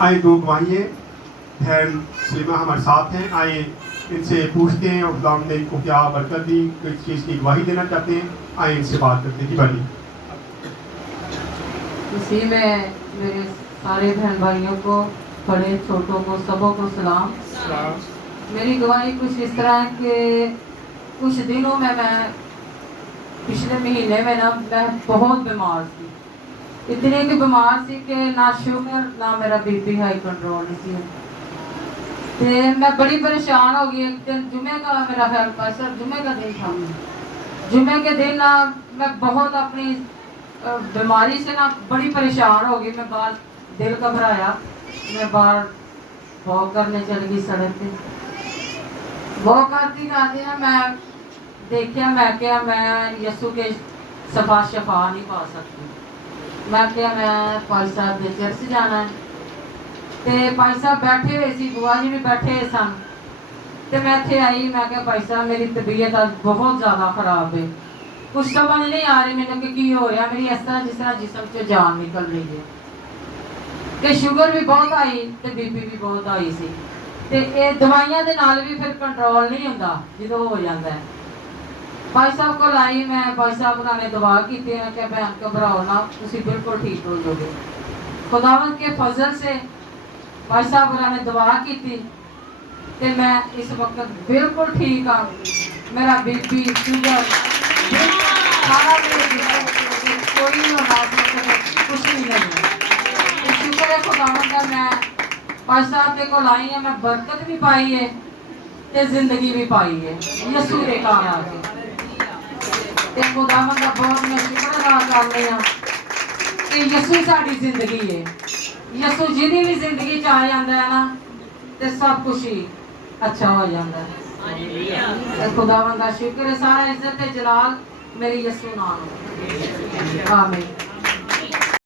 आए दो गवाही बहन सलीमा हमारे साथ हैं, आए इनसे पूछते हैं और खुदावंद ने इनको क्या बरकत दी, किस चीज़ की गवाही देना चाहते हैं। आए इनसे बात करते हैं। जी भाई इसी में मेरे सारे बहन भाइयों को, बड़े छोटों को, सबों को सलाम। मेरी गवाही कुछ इस तरह है कि कुछ दिनों में मैं पिछले महीने में ना मैं बहुत बीमार थी, इतनी की बीमार थी कि ना शुगर ना मेरा बीपी हाई कंट्रोल नहीं थी। तो मैं बड़ी परेशान हो गई। एक दिन जुमे का मेरा ख्याल सर जुमे का दिन था। जुमे के दिन ना मैं बहुत अपनी बीमारी से ना बड़ी परेशान हो गई। मैं बाहर दिल घबराया, मैं बाहर वॉक करने चल गई सड़क पे। वॉक करती करती ना मैं देखिया, मैं क्या मैं यसू के शफा नहीं पा सकती। मैं क्या मैं भाई साहब के चर्च जाना है, तो भाई साहब बैठे हुए सी, बुआ जी भी बैठे सन। तो मैं इतने आई, मैं क्या भाई साहब मेरी तबीयत आज बहुत ज़्यादा खराब है, कुछ समझ नहीं आ रही मैंने कि हो रहा। मेरी इस तरह जिस तरह जिसम से जान निकल रही है, कि शुगर भी बहुत आई तो बीपी भी बहुत आई सी। ते ये दवाइयां दे नाल भी फिर कंट्रोल नहीं होता जो हो जाता है। भाई साहब को लाई, मैं भाई साहब ने दवा की, मैं क्या भैन घबराओ ना, तुम बिल्कुल ठीक हो जाओगे। खुदावंद के फजल से भाई साहब ने दवा की ते मैं इस वक्त बिल्कुल ठीक हाँ। मेरा बीपी शुगर सारा कोई कुछ भी नहीं है। शुक्र है खुदावंद का, मैं भाई साहब के को आई है, मैं बरकत भी पाई है ते जिंदगी भी पाई है यसू के काम आके। खुदावंद का बहुत मैं शुक्र अदा कर रही हाँ कि यसू साड़ी जिंदगी है। यसू जिहदी भी जिंदगी च आ जाता है ना तो सब कुछ ही अच्छा हो जाता है। खुदावंद का शुक्र है, सारा इज्जत ते जलाल मेरी यसू नाम। आमीन।